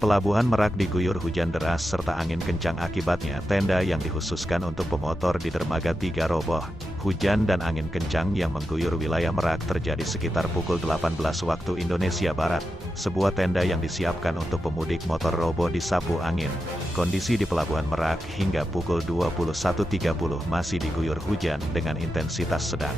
Pelabuhan Merak diguyur hujan deras serta angin kencang, akibatnya tenda yang dikhususkan untuk pemotor di dermaga 3 roboh. Hujan dan angin kencang yang mengguyur wilayah Merak terjadi sekitar pukul 18 waktu Indonesia Barat. Sebuah tenda yang disiapkan untuk pemudik motor roboh disapu angin. Kondisi di Pelabuhan Merak hingga pukul 21.30 masih diguyur hujan dengan intensitas sedang.